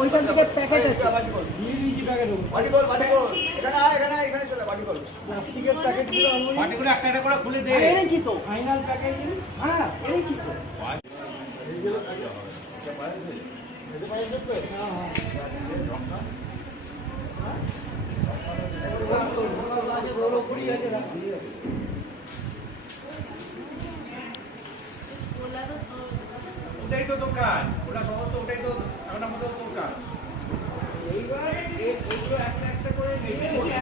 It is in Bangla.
ওইখান থেকে প্যাকেট আছে ইজি প্যাকেট বাটি বল এখানে চলে বাটি বল প্লাস্টিকের প্যাকেটগুলো বাটিগুলো একটা একটা করে খুলে দে এনেছি তো ফাইনাল প্যাকেট হ্যাঁ এনেছি তো এইগুলো এটা পাইছে এটা পাইছে তো হ্যাঁ ওটাই তো দোকান ওটা সমস্ত ওটাই তো এখন আমাদের দোকান এইবার এইগুলো একটা একটা করে